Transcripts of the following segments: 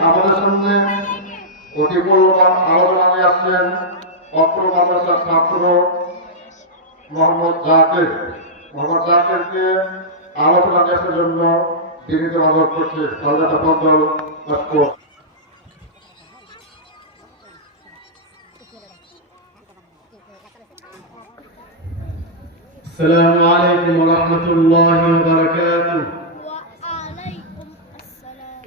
আমাদের সামনে অতি মূল্যবান আলোচনা নিয়ে আসছেন অত্র মাদ্রাসার ছাত্র মোহাম্মদ জাকের মোহাম্মদ জাকেরকে আলোচনা নিয়ে আসার জন্য বিনীত অনুরোধ করছে সরকার ফজল আজকে السلام عليكم ورحمة الله وبركاته وعليكم السلام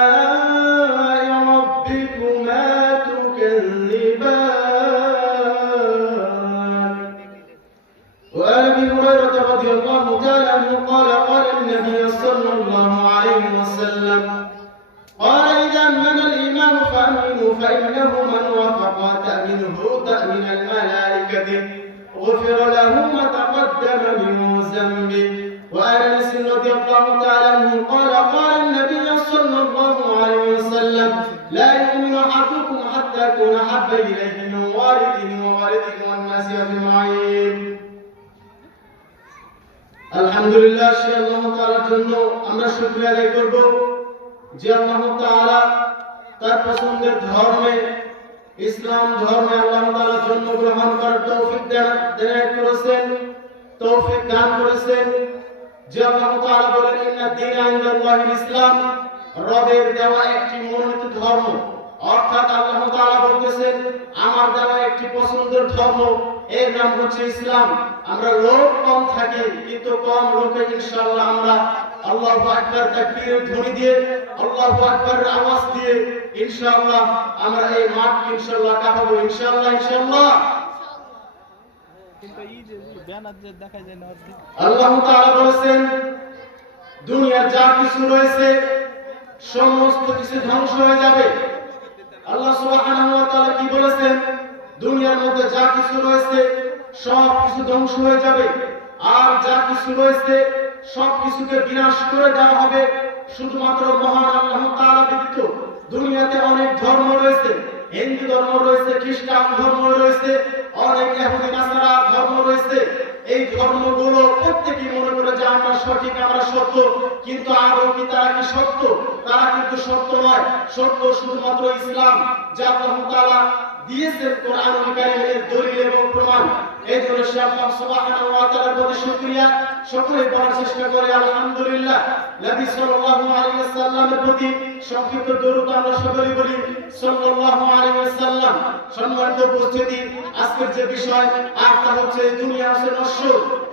آلاء ربكما تكذبان؟ وعن أبي هريرة رضي الله تعالى عنه قال قال النبي صلى الله عليه وسلم قال إذا امن الامام فأمنوا فإنه من وافق تأمنه تأمن الملائكة غفر له ما تقدم من ذنبه. الله تعالى عنه قال قال النبي صلى الله عليه وسلم لا يؤمن احدكم حتى اكون احب اليه من والده ووالده والناس اجمعين আলহামদুলিল্লাহ সে আল্লাহ তাআলার জন্য আমরা শুকরিয়া আদায় করব যে আল্লাহ তাআলা তার পছন্দের ধর্মে ইসলাম ধর্মে আল্লাহ তাআলার জন্য গ্রহণ করার তৌফিক দান দান করেছেন তৌফিক দান করেছেন যে আল্লাহ তাআলা বলেন, ইন্না দীন ইনদাল্লাহিল ইসলাম রবের দেওয়া একটি মনোনীত ধর্ম। অর্থাৎ আল্লাহ তাআলা বলতেছেন, আমার দেওয়া একটি পছন্দের ধর্ম, এর নাম হচ্ছে ইসলাম। আমরা লোক কম থাকি, কিন্তু কম লোকে ইনশাআল্লাহ আমরা আল্লাহু আকবার তাকবীরের ধ্বনি দিয়ে, আল্লাহু আকবারের আওয়াজ দিয়ে ইনশাআল্লাহ আমরা এই মাঠ ইনশাআল্লাহ কাঁপাবো ইনশাআল্লাহ ইনশাআল্লাহ। কিন্তু এই যে আল্লাহ বলেছেন, দুনিয়ার যা কিছু রয়েছে, সমস্ত কিছু ধ্বংস হয়ে যাবে। আল্লাহ কি বলেছেন? দুনিয়ার মধ্যে যা কিছু রয়েছে, সব কিছু ধ্বংস হয়ে যাবে। আর যা কিছু রয়েছে, সব কিছুকে বিনাশ করে দেওয়া হবে। শুধুমাত্র মহান আল্লাহ তাআলা ব্যতীত দুনিয়াতে অনেক ধর্ম রয়েছে। হিন্দু ধর্ম রয়েছে, খ্রিস্টান ধর্ম রয়েছে অনেক ইহুদি নাসারা ধর্ম রয়েছে। এই ধর্মগুলো প্রত্যেকেই মনে করে যে আমরা সঠিক, আমরা সত্য, কিন্তু আদৌ কি তারা কি সত্য? তারা কিন্তু সত্য নয়। সত্য শুধুমাত্র ইসলাম, যা আল্লাহ তাআলা দিয়েছেন কোরআনুল কারীমের দলিল এবং প্রমাণ। এই জন্য সে আল্লাহ তাআলার প্রতি শুকরিয়া। সকলে বলার চেষ্টা করে, আলহামদুলিল্লাহ। নবী সাল্লাল্লাহু আলাইহি ওয়াসাল্লামের প্রতি সংক্ষিপ্ত দরুদ আমরা বলি, সাল্লাল্লাহু আলাইহি ওয়াসাল্লাম। সম্মানিত উপস্থিতি, আজকের যে বিষয়, আর তা হচ্ছে এই দুনিয়া আছে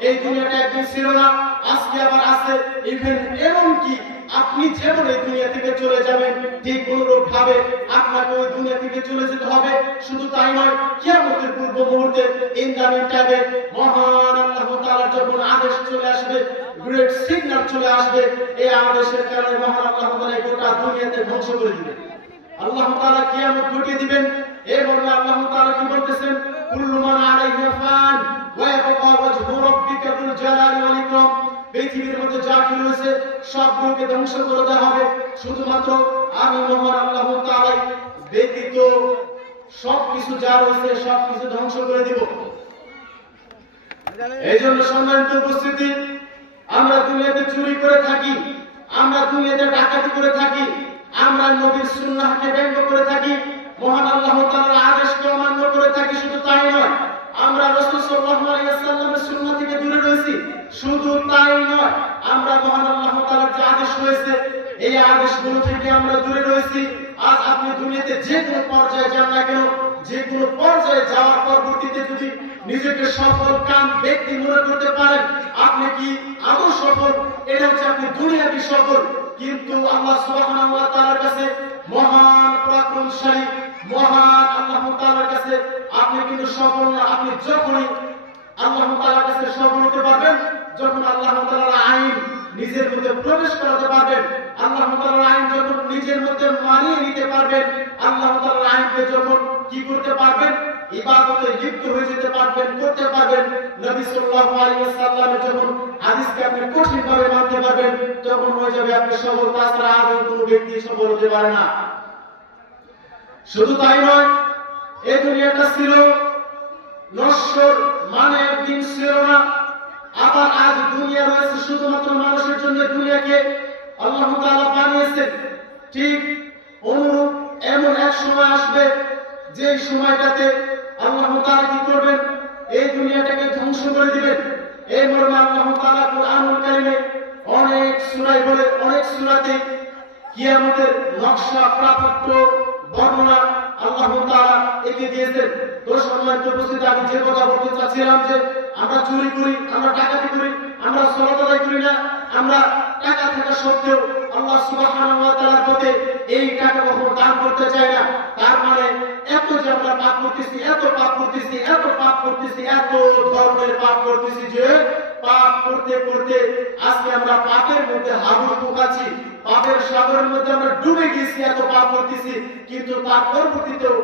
এই দুনিয়াটা একদিন ছিল না, আজকে আবার আছে। ইভেন এমন কি, আপনি যেমন এই দুনিয়া থেকে চলে যাবেন, ঠিক অনুরূপ ভাবে আপনাকে ওই দুনিয়া থেকে চলে যেতে হবে। শুধু তাই নয়, কিয়ামতের পূর্ব মুহূর্তে ইন্দামিন টাইমে মহান আল্লাহ তাআলা যখন আদেশ চলে আসবে গ্রেট সিগন্যাল চলে আসবে এই আদেশের কারণে মহান আল্লাহ তাআলা গোটা দুনিয়াতে ধ্বংস করে দিবেন আল্লাহ তাআলা কিয়ামত ঘটিয়ে দিবেন এই মর্মে আল্লাহ তাআলা কি বলতেছেন? কুল্লু মান আলাইহা ফান ওয়া ইয়াবকা ওয়াজহু রাব্বিকা যুল জালালি ওয়াল ইকরাম। পৃথিবীর মধ্যে যা কি রয়েছে, সবগুলোকে ধ্বংস করে দেওয়া হবে। শুধুমাত্র আমি মহান আল্লাহ তাআলাই ব্যতীত সবকিছু যা রয়েছে, সবকিছু ধ্বংস করে দিব। এই জন্য সম্মানিত উপস্থিতি আমরা দুনিয়াতে চুরি করে থাকি, আমরা দুনিয়াতে ডাকাতি করে থাকি, আমরা নবীর সুন্নাহকে ব্যঙ্গ করে থাকি, মহান আল্লাহ তাআলার আদেশকে অমান্য করে থাকি, শুধু তাই নয়, আমরা রাসূল সাল্লাল্লাহু আলাইহি ওয়াসাল্লামের সুন্নাহ থেকে দূরে রয়েছি, শুধু তাই নয়, আমরা মহান আল্লাহ তাআলার যে আদেশ হয়েছে এই আদেশগুলো থেকে আমরা দূরে রয়েছি। আজ আপনি দুনিয়াতে যে কোনো পর্যায়ে যান না কেন যে কোনো পর্যায়ে যাওয়ার পরবর্তীতে যদি নিজেকে সফল কাম ব্যক্তি মনে করতে পারেন, আপনি কি আদৌ সফল? এটা হচ্ছে আপনি দুনিয়াবি সফল। কিন্তু আল্লাহ সুবহানাহু ওয়া তাআলার কাছে মহান পরাক্রমশালী মহান আল্লাহ তাআলার কাছে আপনি কিন্তু সফল না, আপনি যখনই আল্লাহ তাআলার কাছে সফল হতে পারবেন, যখন আল্লাহ তাআলার আইন নিজের মধ্যে প্রবেশ করাতে পারবেন। আল্লাহ আইন যখন নিজের মধ্যে মানিয়ে নিতে পারবেন, আল্লাহ আইনকে যখন কি করতে পারবেন? ইবাদতে লিপ্ত হয়ে যেতে পারবেন, করতে পারবেন। নবী আলাইহি যখন হাদিসকে আপনি কঠিন ভাবে মানতে পারবেন, তখন হয়ে যাবে আপনি তাছাড়া আর কোনো ব্যক্তি হতে পারে না। শুধু তাই নয়, এই দুনিয়াটা ছিল নশ্বর মানে একদিন ছিল না। আবার আজ দুনিয়া রয়েছে শুধুমাত্র মানুষের জন্য দুনিয়াকে আল্লাহ তাআলা বানিয়েছেন। ঠিক অনুরূপ এমন এক সময় আসবে যে সময়টাতে আল্লাহ তাআলা কি করবেন? এই দুনিয়াটাকে ধ্বংস করে দিবেন। এই মর্মে আল্লাহ তাআলা কোরআনুল কারীমে অনেক সূরায় বলে, অনেক সূরাতে কিয়ামতের নকশা প্রাপ্ত বর্ণনা আল্লাহ তাআলা একে দিয়েছেন। তো সম্মানিত উপস্থিতি আমি যে কথা বলতে চাচ্ছিলাম যে আমরা চুরি করি, আমরা ডাকাতি করি, আমরা সলাত করি না, আমরা টাকা থাকা সত্ত্বেও আল্লাহ সুবহানাহু পথে এই টাকা কখনো দান করতে চাই না। তার মানে এত যে আমরা পাপ করতেছি, এত পাপ করতেছি, এত পাপ করতেছি, এত ধরনের পাপ করতেছি যে পাপ করতে করতে আজকে আমরা পাপের মধ্যে হাবুড় পোকাচ্ছি পাপের সাগরের মধ্যে আমরা ডুবে গেছি, এত পাপ করতেছি। কিন্তু তার পরবর্তীতেও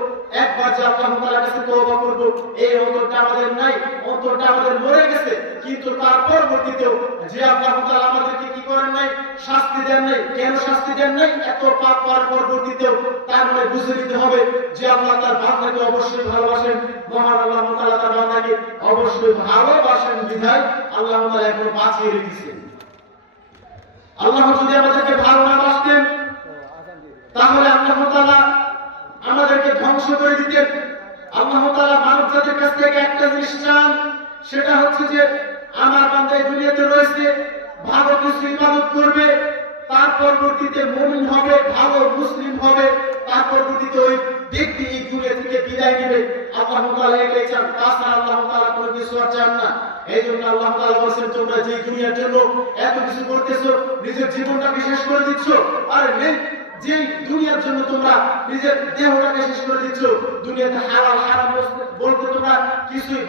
একবার যে আল্লাহ তাআলার কাছে তওবা করব, এই অন্তরটা আমাদের নাই, অন্তরটা আমাদের মরে গেছে। কিন্তু তার পরবর্তীতেও যে আল্লাহ তাআলা আমাদেরকে কি করেন নাই? শাস্তি দেন নাই। কেন শাস্তি দেন নাই? এত পাপ করার পরবর্তীতেও তার মানে বুঝে নিতে হবে যে আল্লাহ তার বান্দাকে অবশ্যই ভালোবাসেন। মহান আল্লাহ তাআলা তার বান্দাকে অবশ্যই ভালোবাসেন বিধায় আল্লাহ তাআলা এখন বাঁচিয়ে রেখেছেন আল্লাহ যদি আমাদেরকে ভালো না বাসতেন, তাহলে আল্লাহ তাআলা আমাদেরকে ধ্বংস করে দিতেন। আল্লাহ তাআলা মানব জাতির কাছ থেকে একটা জিনিস চান, সেটা হচ্ছে যে আমার বান্দা দুনিয়াতে রয়েছে, ভালো কিছু ইবাদত করবে, তার পরবর্তীতে মুমিন হবে, ভালো মুসলিম হবে, তার পরবর্তীতে ওই এই দুনিয়া থেকে বিদায় নেবে। আল্লাহ তাআলা এটাই চান। তাছাড়া আল্লাহ তাআলা কোনো কিছু আর চান না। এই জন্য আল্লাহ তাআলা বলছেন, তোমরা যে দুনিয়ার জন্য এত কিছু করতেছো, নিজের জীবনটাকে শেষ করে দিচ্ছ, আর নেই যে দুনিয়ার জন্য তোমরা নিজের দেহটাকে শেষ করে দিচ্ছ, দুনিয়াতে হারাল হারাম তোমরা কিছুই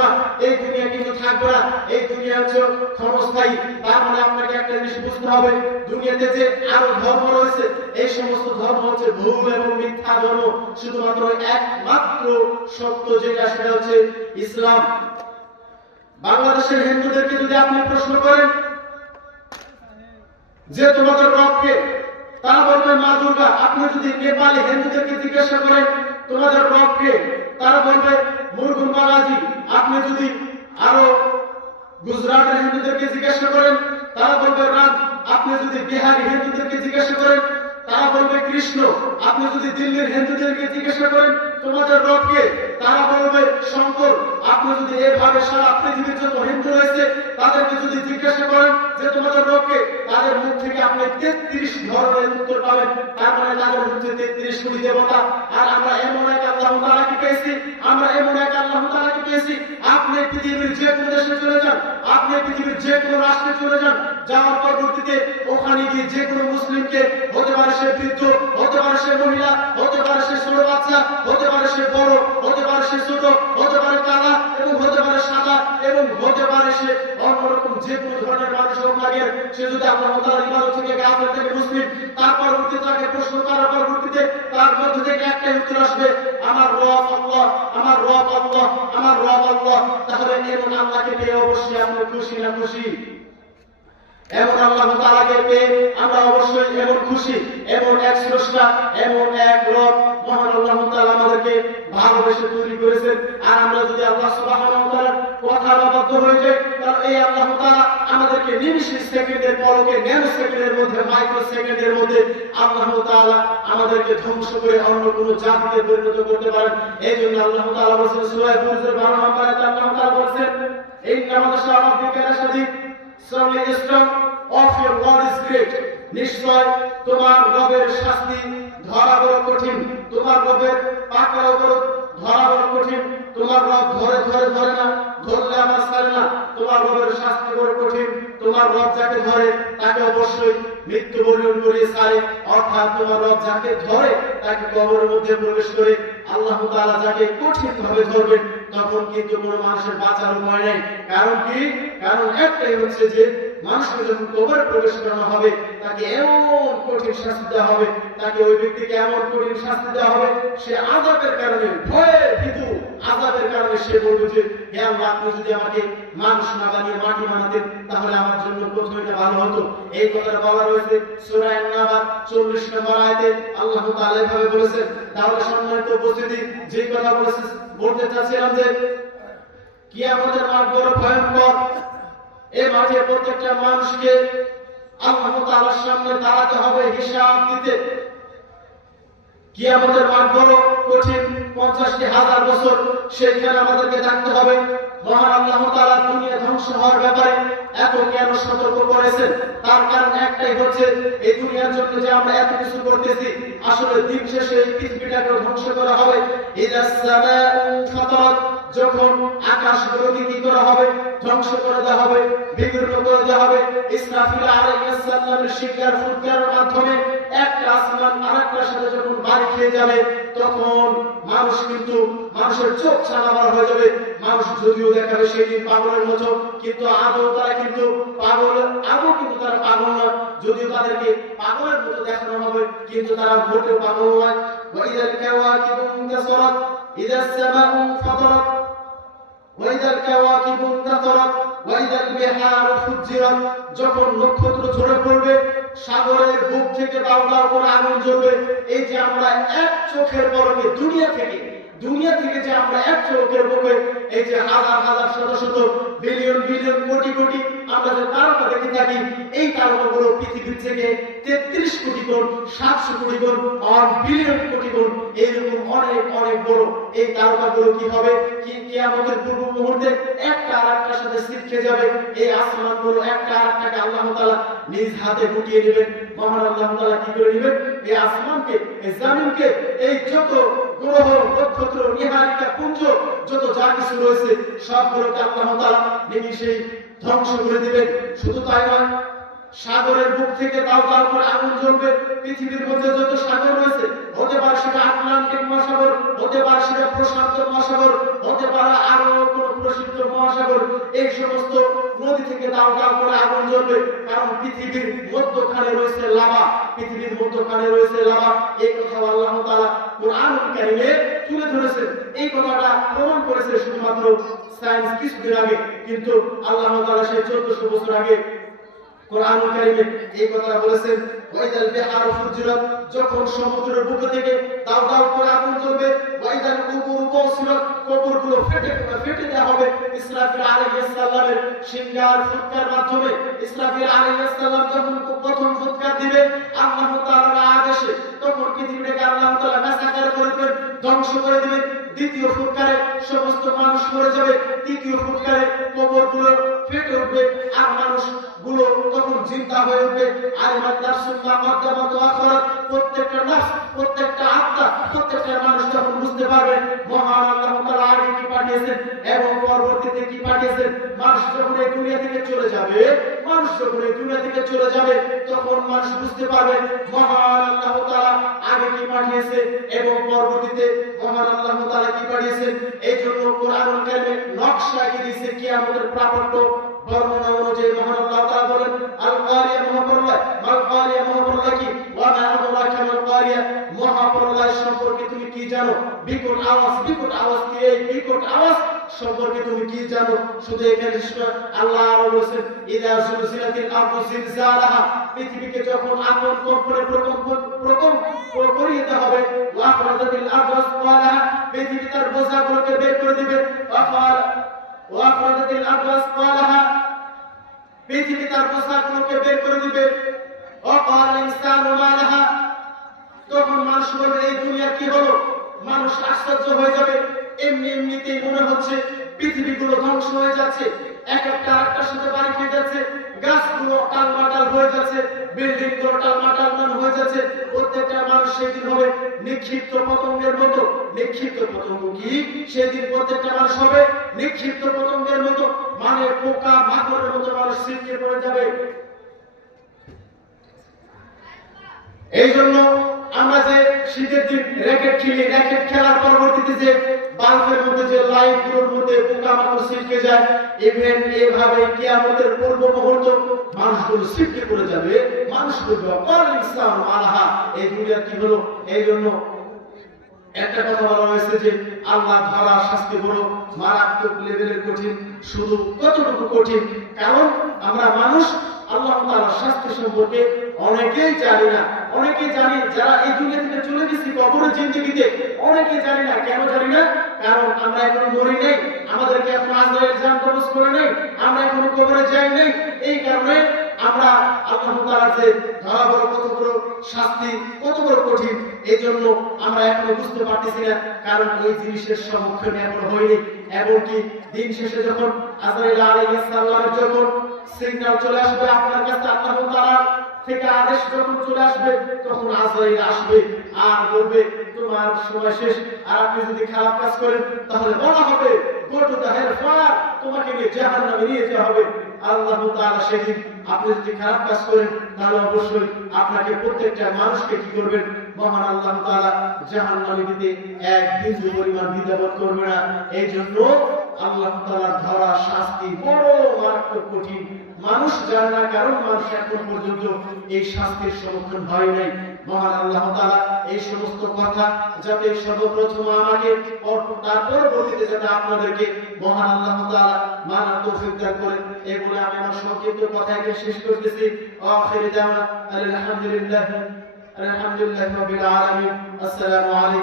না, এই দুনিয়া কিন্তু থাকবে না। এই দুনিয়া হচ্ছে ক্ষণস্থায়ী। তার মানে আপনাকে একটা জিনিস বুঝতে হবে, দুনিয়াতে যে আরও ধর্ম রয়েছে, এই সমস্ত ধর্ম হচ্ছে ভুল এবং মিথ্যা ধর্ম। শুধুমাত্র একমাত্র সত্য যেটা, সেটা হচ্ছে ইসলাম। বাংলাদেশের হিন্দুদেরকে যদি আপনি প্রশ্ন করেন, যে তোমাদের রবকে, তারা বলবে, মা দুর্গা। আপনি যদি নেপালি হিন্দুদেরকে জিজ্ঞাসা করেন তোমাদের রবকে, তারা বলবে মুরগুন বালাজি, আপনি যদি আরও গুজরাটের হিন্দুদেরকে জিজ্ঞাসা করেন, তারা বলবে রাজ আপনি যদি বিহারি হিন্দুদেরকে জিজ্ঞাসা করেন তারা বলবে, কৃষ্ণ, আপনি যদি দিল্লির হিন্দুদেরকে জিজ্ঞাসা করেন, তোমাদের রবকে তারা বলবে, শঙ্কর, আপনি যদি এভাবে সারা পৃথিবীর যত হিন্দু রয়েছে তাদেরকে যদি জিজ্ঞাসা করেন যে তোমাদের রবকে তাদের মুখ থেকে আপনি তেত্রিশ ধরনের উত্তর পাবেন। তার মানে তাদের হচ্ছে তেত্রিশ কোটি দেবতা। আর আমরা এমন এক আল্লাহ তাআলাকে পেয়েছি, আমরা এমন এক আল্লাহ তাআলাকে পেয়েছি। আপনি পৃথিবীর যে কোনো দেশে চলে যান যে কোনো রাষ্ট্রে চলে যান যাওয়ার পরবর্তীতে ওখানে গিয়ে যে কোনো মুসলিমকে হতে পারে সে বৃদ্ধ হতে পারে সে মহিলা হতে পারে সে ছোট বাচ্চা হতে পারে সে বড় হতে পারে সে ছোট হতে পারে কালা এবং হতে পারে সাদা এবং হতে পারে সে অন্যরকম যে কোনো ধরনের মানুষ হোক কেন, সে যদি আল্লাহ তাআলার ইবাদত থেকে কাফের থেকে মুসলিম তার পরবর্তীতে তাকে প্রশ্ন করার পরবর্তীতে তার মধ্য থেকে একটাই উত্তর আসবে আমার রব আল্লাহ আমার রব আল্লাহ আমার রব আল্লাহ। তাহলে এমন আল্লাহকে পেয়ে অবশ্যই আমরা খুশি না খুশি। এমন আল্লাহ তাআলাকে পেয়ে আমরা অবশ্যই এমন খুশি, এমন এক স্রষ্টা, এমন এক রব মহান আল্লাহ তাআলা আমাদেরকে ভালোবেসে তৈরি করেছেন। আর আমরা যদি আল্লাহ সুবহানাহু ওয়া তাআলার কথা বাধ্য হয়ে যাই, তাহলে এই আল্লাহ তাআলা আমাদেরকে মিলি সেকেন্ডের পরকে ন্যানো সেকেন্ডের মধ্যে, মাইক্রো সেকেন্ডের মধ্যে আল্লাহ তাআলা আমাদেরকে ধ্বংস করে অন্য কোন জাতিতে পরিণত করতে পারেন। এই জন্য আল্লাহ তাআলা বলেছেন, সূরা বুরুজের 12 নম্বর আল্লাহ তাআলা বলেছেন নিশ্চয় তোমার রবের শাস্তি ধরা বড় কঠিন। তোমার রবের পাকার বড় ধরা বড় কঠিন। তোমার রব ধরে ধরে ধরে না, ধরলে আমার ছাড়ে না। তোমার রবের শাস্তি বড় কঠিন। তোমার রব যাকে ধরে, তাকে অবশ্যই মৃত্যুবরণ করে ছাড়ে অর্থাৎ তোমার রব যাকে ধরে, তাকে কবরের মধ্যে প্রবেশ করে আল্লাহ তাআলা যাকে কঠিন ভাবে ধরবেন, তখন কিন্তু কোনো মানুষের বাঁচার উপায় নেই। কারণ কি? কারণ একটাই হচ্ছে যে, মানুষকে যখন কবরে প্রবেশ করানো হবে, তাকে এমন কঠিন শাস্তি দেওয়া হবে, তাকে ওই ব্যক্তিকে এমন কঠিন শাস্তি দেওয়া হবে, সে আজাবের কারণে ভয়ে ভীতু আজাবের কারণে সে বলবে যে হে আল্লাহ আপনি যদি আমাকে মানুষ না বানিয়ে মাটি বানাতেন, তাহলে আমার জন্য প্রথমে এটা ভালো হতো। এই কথাটা বলা রয়েছে সূরা আন-নাবার 40 নম্বর আয়াতে আল্লাহ বলেছেন। তাহলে সম্মানিত উপস্থিতি, যে কথা বলেছে, বলতে চাচ্ছিলাম যে, কিয়ামতের মাঠ বড় ভয়ঙ্কর। এই মাঠে প্রত্যেকটা মানুষকে আল্লাহ তাআলার সামনে দাঁড়াতে হবে, হিসাব দিতে। কিয়ামতের মাঠ বড়, কঠিন, পঞ্চাশটি হাজার বছর সেখানে আমাদেরকে জানতে হবে। মহান আল্লাহ তাআলা দুনিয়া ধ্বংস হওয়ার ব্যাপারে এত কেন সতর্ক করেছেন? তার কারণ একটাই হচ্ছে, এই দুনিয়ার জন্য যে আমরা এত কিছু করতেছি, আসলে দিন শেষে এই পৃথিবীটাকে ধ্বংস করা হবে। ইদা সামাউ ফাতারাত যখন আকাশগুলোকে কি করা হবে? ধ্বংস করে দেওয়া হবে বিদীর্ণ করে দেওয়া হবে। ইসরাফিল আলাইহিস সালামের শিকার ফুৎকারের মাধ্যমে একটা আসমান আরেকটার সাথে যখন বাড়ি খেয়ে যাবে, তখন মানুষ কিন্তু মানুষের চোখ ছানাবার হয়ে যাবে। মানুষ যদিও দেখাবে সেই দিন পাগলের মতো, কিন্তু আদৌ তারা কিন্তু পাগল, আদৌ কিন্তু তারা পাগল নয়। যদিও তাদেরকে পাগলের মতো দেখানো হবে, কিন্তু তারা মোটেও পাগল নয়। ওয়াইদাল কাওয়াকিবু ইনতাসারাত ইদা সামাউ ফাতারাত। ওয়াইদাল কাওয়াকিবু তাতারাত ওয়াইদাল বিহার ফুজিরাত যখন নক্ষত্র ঝরে পড়বে, সাগরের বুক থেকে দাউদাউ করে আগুন জ্বলবে। এই যে আমরা এক চোখের পরকে দুনিয়া থেকে দুনিয়া থেকে যে আমরা এক চোখের বুকে, এই যে হাজার হাজার শত শত বিলিয়ন বিলিয়ন কোটি কোটি থাকি এই তারকাগুলো পৃথিবীর থেকে তেত্রিশ কোটি গুণ, সাতশো কোটি গুণ, আর বিলিয়ন কোটি গুণ এইরকম অনেক অনেক বড়। এই তারকাগুলো কি হবে? কি পূর্ব মুহূর্তে একটা আর একটার সাথে যাবে। এই আসমানগুলো একটা আর একটাকে আল্লাহ নিজ হাতে নেবেন। মহান আল্লাহ কি করে নেবেন? এই আসমানকে, এই জমিনকে, এই যত গ্রহ, নক্ষত্র, নিহারিকা, পুঞ্জ, যত যা কিছু রয়েছে, সবগুলোকে আল্লাহ তাআলা নিমিষেই ধ্বংস করে দিবেন। শুধু তাই নয়, সাগরের বুক থেকে তাও তার উপরে আগুন জ্বলবে। পৃথিবীর মধ্যে যত সাগর রয়েছে, হতে পারে সেটা আটলান্টিক মহাসাগর, হতে পারে সেটা প্রশান্ত মহাসাগর, হতে পারে আরও কোন প্রসিদ্ধ মহাসাগর, এই সমস্ত নদী থেকে দাও দাও করে আগুন জ্বলবে। কারণ পৃথিবীর মধ্যখানে রয়েছে লাভা পৃথিবীর মধ্যখানে রয়েছে লাভা এই কথা আল্লাহ তাআলা কোরআন কারিমে তুলে ধরেছেন। এই কথাটা প্রমাণ করেছে শুধুমাত্র সায়েন্স কিছুদিন আগে। কিন্তু আল্লাহ তাআলা সেই 1400 বছর আগে কোরআন কারিমে এই কথা বলেছেন, ওয়াইদাল বিহার ফুজরাত যখন সমুদ্রের বুক থেকে দাও দাও করে আগুন জ্বলবে, ওয়াইদাল কুবুর কসিরাত কবরগুলো ফেটে ফেটে দেওয়া হবে। ইসরাফিল আলাইহিস সালামের সিংহার ফুৎকার মাধ্যমে ইসরাফিল আলাইহিস সালাম যখন প্রথম ফুৎকার দিবে আল্লাহ তাআলার আদেশে, তখন পৃথিবীটাকে আল্লাহ তাআলা মেসাকার করে দেবেন, ধ্বংস করে দিবেন। দ্বিতীয় ফুৎকারে সমস্ত মানুষ মরে যাবে, তৃতীয় ফুৎকারে কবরগুলো ফেটে উঠবে আর মানুষগুলো তখন চিন্তা হয়ে উঠবে, আর মাদ্দার সুন্নাহ মাদ্দামাত আখরাত, প্রত্যেকটা নাফস, প্রত্যেকটা আত্মা, প্রত্যেকটা মানুষ যখন বুঝতে পারবে, মহান আল্লাহ তাআলা আগে কি পাঠিয়েছেন এবং পরবর্তীতে কি পাঠিয়েছেন, মানুষ যখন এই দুনিয়া থেকে চলে যাবে, মানুষ যখন এই দুনিয়া থেকে চলে যাবে, তখন মানুষ বুঝতে পারবে, মহান আল্লাহ তাআলা আগে কি পাঠিয়েছে এবং পরবর্তীতে মহান আল্লাহ তাআলা কি পাঠিয়েছেন। এই জন্য কোরআনুল কারিমে নকশা কি দিয়েছে, কিয়ামতের প্রাপত্য জানো? বিকট আওয়াজ বিকট আওয়াজ কি এই বিকট আওয়াজ? সম্পর্কে তুমি কি জানো? শুধু এখানে আল্লাহ আরও বলেছেন, ইদা সুলসিলাতিল আরদু জিলজালাহা। পৃথিবীকে যখন আপন কম্পনে প্রকম্প প্রকম্প করিয়ে হবে ওয়া আখরাজাতিল আরদু পৃথিবী তার বোঝাগুলোকে বের করে দিবে ওয়া ওয়া আখরাজাতিল আরদু আসqalaha পৃথিবী তার পোশাকগুলোকে বের করে দিবে অকাল ইনসান মালাহা। তখন মানুষ বলবে, এই দুনিয়া কি হলো? মানুষ আশ্চর্য হয়ে যাবে। এমনি এমনিতেই মনে হচ্ছে পৃথিবীগুলো ধ্বংস হয়ে যাচ্ছে। এক একটা আরেকটার সাথে বাড়ি খেয়ে যাচ্ছে। গাছগুলো টালমাটাল হয়ে যাচ্ছে। বিল্ডিংগুলো টালমাটাল মান হয়ে যাচ্ছে। প্রত্যেকটা মানুষ সেদিন হবে নিক্ষিপ্ত পতঙ্গের মতো। নিক্ষিপ্ত পতঙ্গ কি? সেদিন প্রত্যেকটা মানুষ হবে নিক্ষিপ্ত পতঙ্গের মতো। মানে পোকা মাকড়ের মতো মানুষ ছিটকে পড়ে যাবে। এই জন্য আমরা যে শীতের দিন র্যাকেট খেলি, র্যাকেট খেলার পরবর্তীতে যে বাল্বের মধ্যে যে লাইটগুলোর মধ্যে পোকামাকড় ছিটকে যায় ইভেন এভাবে কিয়ামতের পূর্ব মুহূর্ত মানুষগুলো ছিটকে পড়ে যাবে। মানুষগুলো অকাল ইসলাম আলাহা এই দুনিয়া কি হলো? এই জন্য একটা কথা বলা হয়েছে যে আল্লাহ ধরা শাস্তি বড় মারাত্মক লেভেলের কঠিন, শুধু কতটুকু কঠিন? কারণ আমরা মানুষ আল্লাহ তাআলার শাস্তি সম্পর্কে অনেকেই জানি না। অনেকেই জানি যারা এই দুনিয়া থেকে চলে গেছি, কবরের জিন্দগিতে, অনেকেই জানি না। কেন জানি না? কারণ আমরা এখনও মরি নাই, আমাদেরকে এখন আজরাইল জান কবজ করে নাই, আমরা এখনও কবরে যাই নাই। এই কারণে আমরা আল্লাহ যে ধরা বড় কত বড় শাস্তি, কত বড় কঠিন এই জন্য আমরা এখনও বুঝতে পারতেছি না। কারণ ওই জিনিসের সম্মুখীন এখনও হয়নি এমনকি দিন শেষে যখন আজরাইল আলাইহিস সালামের যখন সিগন্যাল চলে আসবে আপনার কাছে আল্লাহ তাআলা থেকে আদেশ যখন চলে আসবে, তখন আজরাইল আসবে আর বলবে, তোমার সময় শেষ। আর আপনি যদি খারাপ কাজ করেন, তাহলে বলা হবে গো টু ফায়ার তোমাকে নিয়ে জাহান্নামে নিয়ে যাওয়া হবে। আল্লাহ তাআলা সেদিন, আপনি যদি খারাপ কাজ করেন, তাহলে অবশ্যই আপনাকে প্রত্যেকটা মানুষকে কি করবেন? মহান আল্লাহ তাআলা জাহান্নামে দিতে এক বিন্দু পরিমাণ দ্বিধাবোধ করবে না। এই জন্য আল্লাহ তাআলার ধরা শাস্তি বড় মারাত্মক কঠিন। মানুষ জানে না কারণ মানুষ এখন পর্যন্ত এই শাস্তির হয় নাই। মহান আল্লাহ এই সমস্ত কথা যাতে সর্বপ্রথম আমাকে পর- তার পরবর্তীতে যাতে আপনাদেরকে মহান আল্লাহ দান করেন এই বলে আমি আমার সংক্ষিপ্ত কথাকে শেষ করতেছি। আলহামদুলিল্লাহ আলহামদুলিল্লাহ আসসালামু আলাইকুম।